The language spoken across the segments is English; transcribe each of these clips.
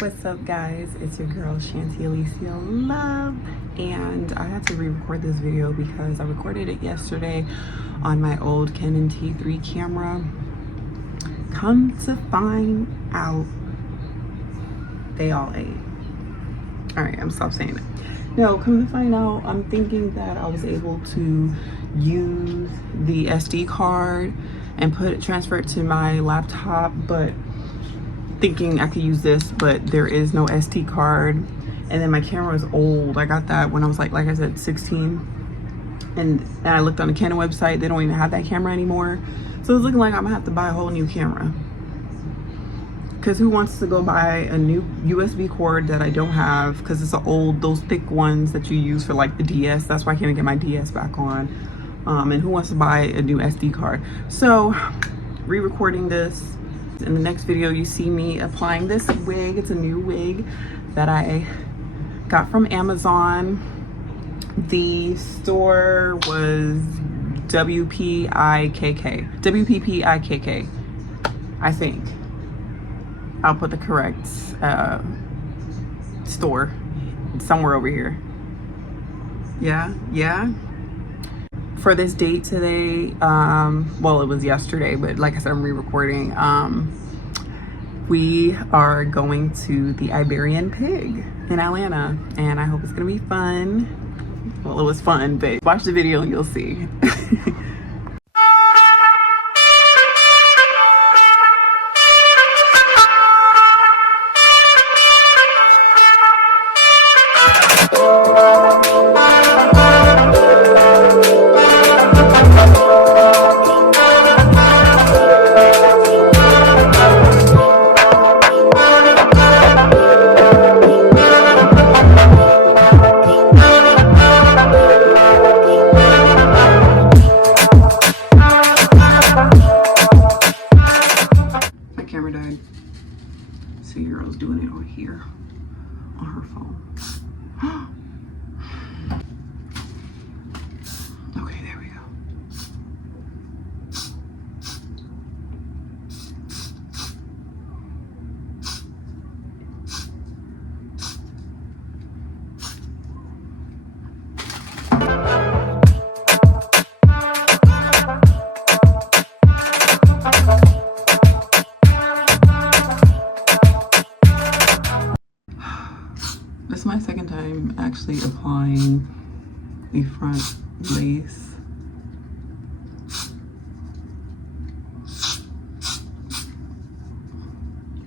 What's up, guys? It's your girl Shanty Alicia Love, and I had to re-record this video because I recorded it yesterday on my old Canon T3 camera. Come to find out, they all ate. All right, I'm stop saying it. No, come to find out, I'm thinking that I was able to use the SD card and transfer it to my laptop, but thinking I could use this, but there is no SD card. And then my camera is old. I got that when I was like I said, 16. And I looked on the Canon website, they don't even have that camera anymore. So it's looking like I'm gonna have to buy a whole new camera. Cause who wants to go buy a new USB cord that I don't have? Cause it's those thick ones that you use for like the DS. That's why I can't get my DS back on. And who wants to buy a new SD card? So re-recording this. In the next video, you see me applying this wig. It's a new wig that I got from Amazon. The store was WPPIKK, I think. I'll put the correct store somewhere over here. Yeah. For this date today, well, it was yesterday, but like I said, I'm re-recording. We are going to the Iberian Pig in Atlanta, and I hope it's gonna be fun. Well, it was fun, but watch the video and you'll see. Doing it over here on her phone. Okay, there we go. This is my second time actually applying the front lace.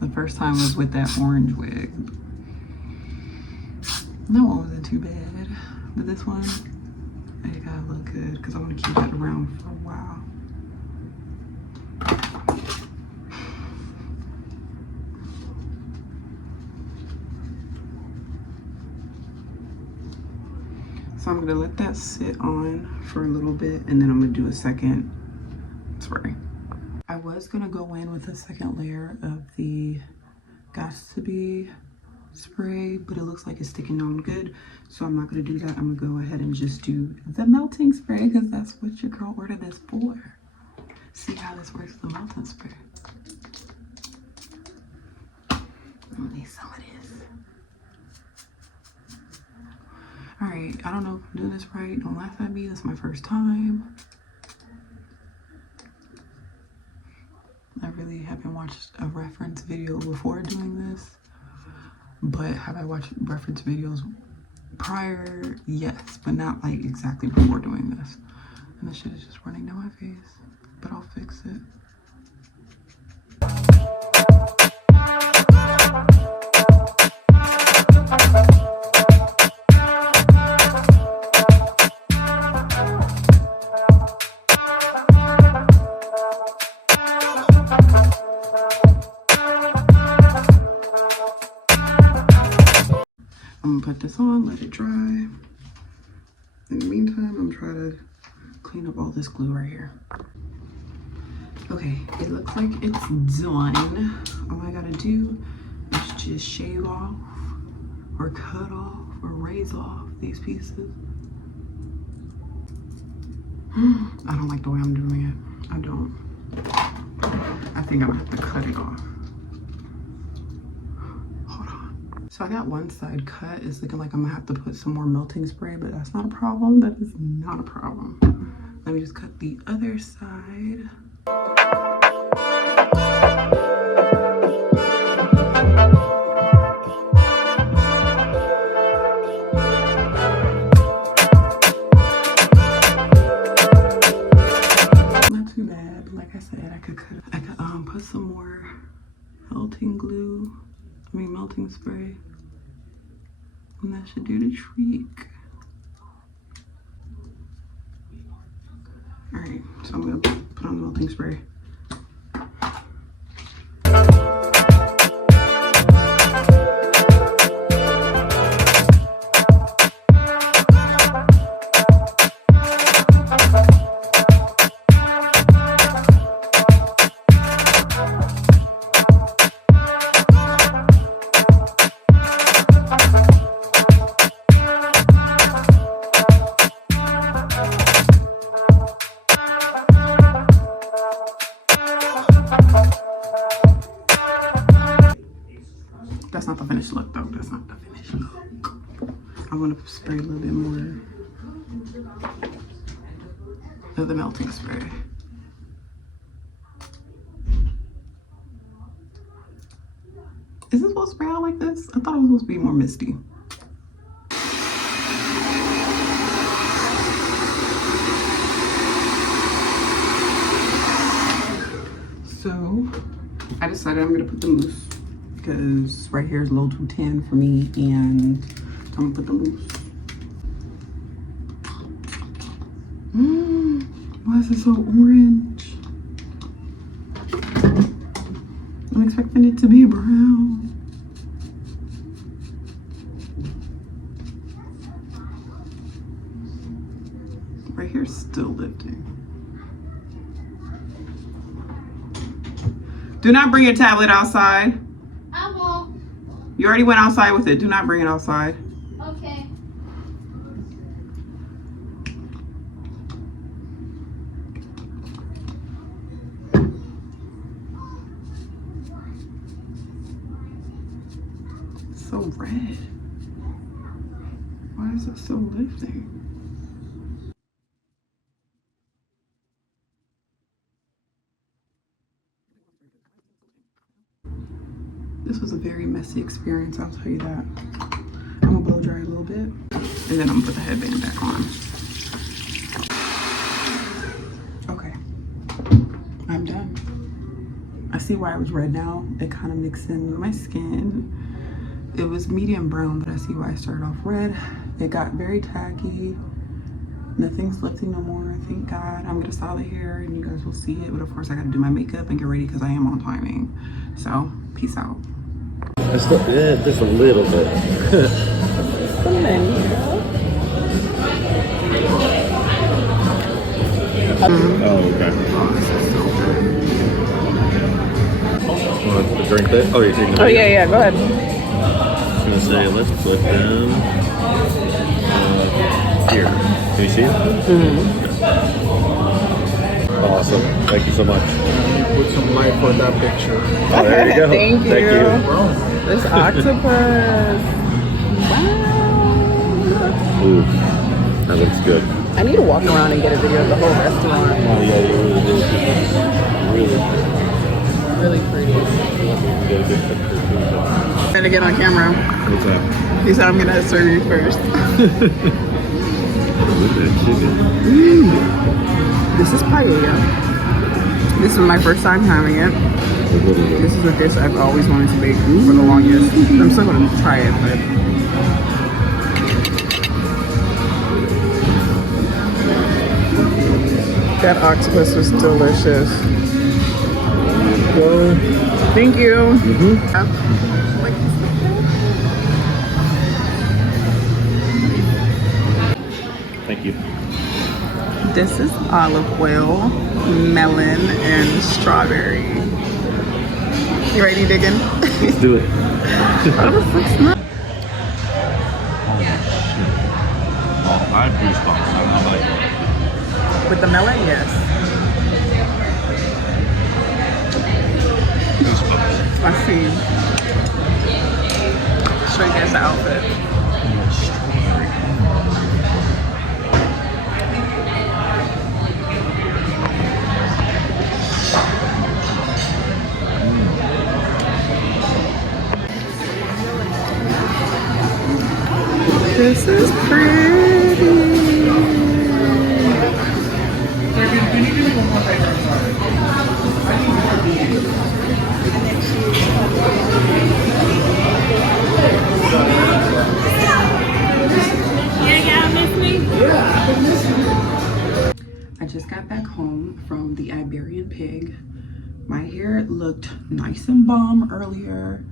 The first time was with that orange wig. That one wasn't too bad, but this one, it gotta look good because I want to keep it around for a while. So I'm gonna let that sit on for a little bit, and then I'm gonna do a second spray. I was gonna go in with a second layer of the Gots to Be spray, but it looks like it's sticking on good. So I'm not gonna do that. I'm gonna go ahead and just do the melting spray because that's what your girl ordered this for. See how this works with the melting spray. I need some of this. All right, I don't know if I'm doing this right. Don't laugh at me. This is my first time. I really haven't watched a reference video before doing this. But have I watched reference videos prior? Yes, but not like exactly before doing this. And this shit is just running down my face, but I'll fix it. I'm gonna put this on, let it dry. In the meantime, I'm trying to clean up all this glue right here. Okay, it looks like it's done. All I gotta do is just shave off or cut off or raise off these pieces. I don't like the way I'm doing it. I don't. I think I'm gonna have to cut it off. Hold on. So I got one side cut. It's looking like I'm gonna have to put some more melting spray, but that's not a problem. That is not a problem. Let me just cut the other side. Not too bad. Like I said, I could put some more melting glue. Melting spray, and that should do the trick. All right, so I'm gonna put on the melting spray. That's not the finished look though. That's not the finished look. I want to spray a little bit more of the melting spray. Is it supposed to spray out like this? I thought it was supposed to be more misty. So I decided I'm gonna put the mousse, because right here is a little too tan for me, and I'm gonna put the mousse. Why is it so orange? I'm expecting it to be brown. Right here is still lifting. Do not bring your tablet outside. I won't. You already went outside with it. Do not bring it outside. Okay. It's so red. Why is it still lifting? This was a very messy experience, I'll tell you that. I'm gonna blow dry a little bit, and then I'm gonna put the headband back on. Okay, I'm done. I see why it was red now. It kind of mixed in with my skin. It was medium brown, but I see why I started off red. It got very tacky. Nothing's lifting no more, thank God. I'm gonna style it here and you guys will see it, but of course I gotta do my makeup and get ready because I am on timing. So, peace out. Just a little bit. The menu. Oh, okay. Want to drink that? Oh, you're taking the Oh, yeah, go ahead. I was gonna say, let's put them here. Can you see it? Awesome. Thank you so much. Put some light for that picture. Oh, there you go. Thank you. This octopus. Wow. Ooh, that looks good. I need to walk around and get a video of the whole restaurant. Oh, yeah, you really do. Really pretty. You get a good picture too. I'm gonna get on camera. What's that? He said I'm gonna serve you first. Look at that chicken. This is paella. This is my first time having it. This is a dish I've always wanted to make for the longest. I'm still gonna try it, but that octopus was delicious. Thank you. Thank you. This is olive oil, melon, and strawberry. You ready, digging? Let's do it. Oh, this looks nice. Oh, I have goosebumps. I'm not like. With the melon, yes. Goosebumps. I see. show you guys the outfit. This is pretty. I just got back home from the Iberian Pig. My hair looked nice and bomb earlier,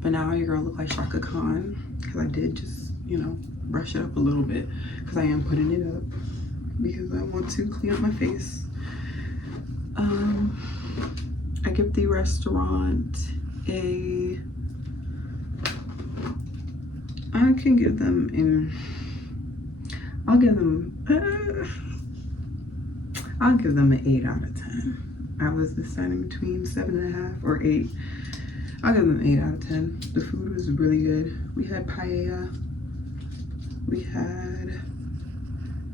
but now your girl look like Shaka Khan because I did just, you know, brush it up a little bit because I am putting it up because I want to clean up my face. I give the restaurant a, I can give them an, I'll give them an 8 out of 10. I was deciding between 7.5 or 8. I'll give them an 8 out of 10. The food was really good. We had paella. We had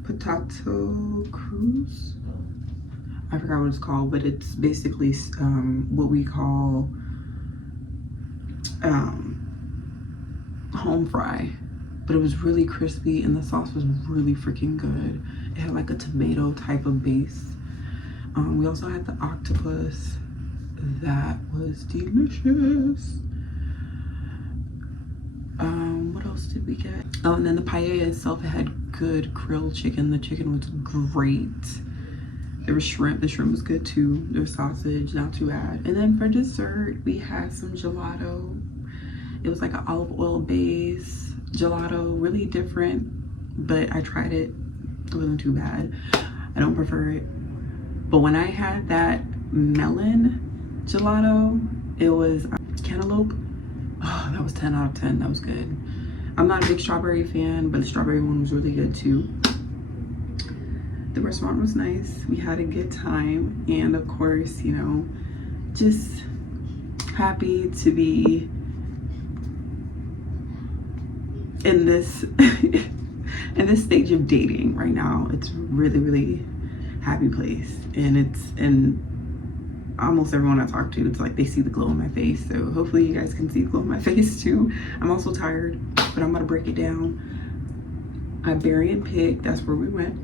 potato cruz. I forgot what it's called, but it's basically what we call home fry. But it was really crispy and the sauce was really freaking good. It had like a tomato type of base. We also had the octopus. That was delicious. What else did we get? Oh, and then the paella itself had good grilled chicken. The chicken was great. There was shrimp. The shrimp was good too. There was sausage, not too bad. And then for dessert, we had some gelato. It was like an olive oil base gelato, really different, but I tried it. It wasn't too bad. I don't prefer it. But when I had that melon gelato, it was cantaloupe. Oh, that was 10 out of 10. That was good. I'm not a big strawberry fan, but the strawberry one was really good too. The restaurant was nice. We had a good time. And of course, you know, just happy to be in this in this stage of dating right now. It's really, really happy place. And it's, and almost everyone I talk to, it's like they see the glow on my face. So hopefully you guys can see the glow on my face too. I'm also tired, but I'm gonna break it down. Iberian Pig, that's where we went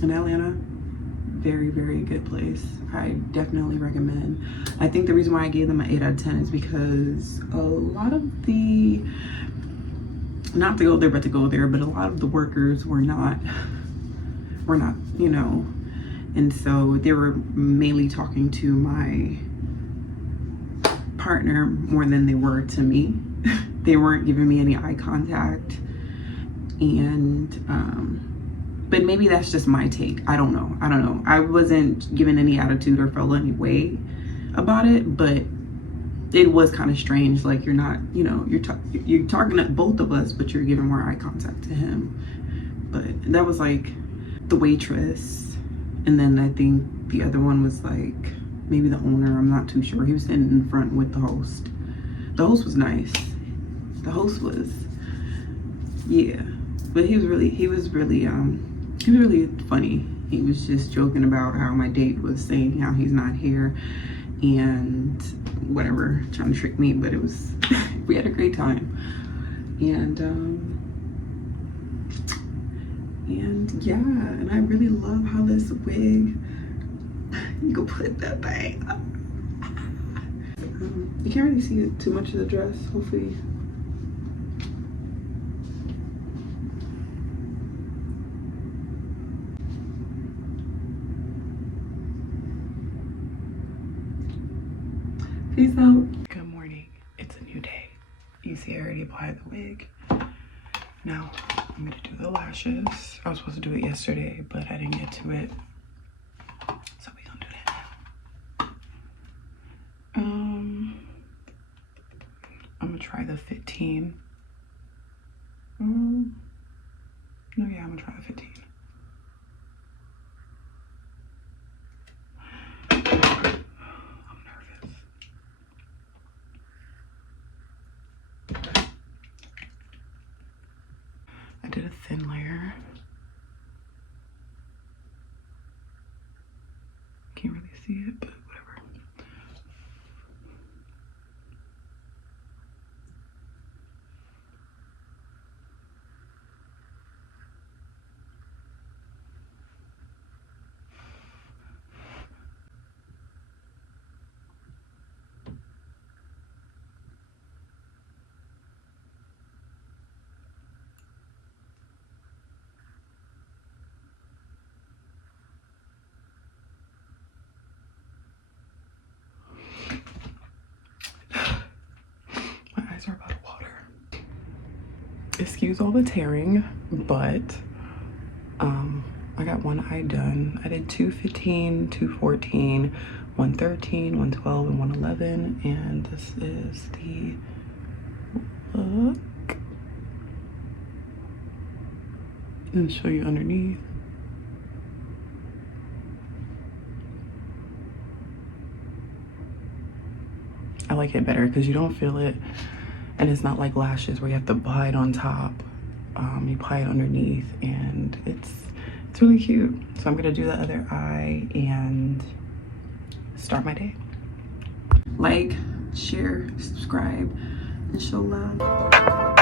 in Atlanta. Very, very good place. I definitely recommend. I think the reason why I gave them an 8 out of 10 is because a lot of the, not to go there, but to go there, but a lot of the workers were not, you know, and so they were mainly talking to my partner more than they were to me. They weren't giving me any eye contact. And, but maybe that's just my take. I don't know. I wasn't given any attitude or felt any way about it, but it was kind of strange. Like, you're not, you know, you're talking at both of us, but you're giving more eye contact to him. But that was like the waitress. And then I think the other one was like maybe the owner. I'm not too sure. He was sitting in front with the host. The host was nice. The host was, yeah. But he was really funny. He was just joking about how my date was saying how he's not here and whatever, trying to trick me. But it was, we had a great time. And yeah, and I really love how this wig, you can put that thing up. You can't really see too much of the dress, hopefully. Peace out. Good morning. It's a new day. You see I already applied the wig. Now I'm gonna do the lashes. I was supposed to do it yesterday, but I didn't get to it. So we're gonna do that now. I'm gonna try the 15. No, yeah, I'm gonna try the 15. I'm nervous. I did a thin layer. Can't really see it, but whatever. My eyes are about to water. Excuse all the tearing, but I got one eye done. I did 215, 214, 113, 112, and 111, and this is the look. And show you underneath. I like it better because you don't feel it, and it's not like lashes where you have to apply it on top. You apply it underneath, and it's really cute. So I'm gonna do the other eye and start my day. Like, share, subscribe, and show love.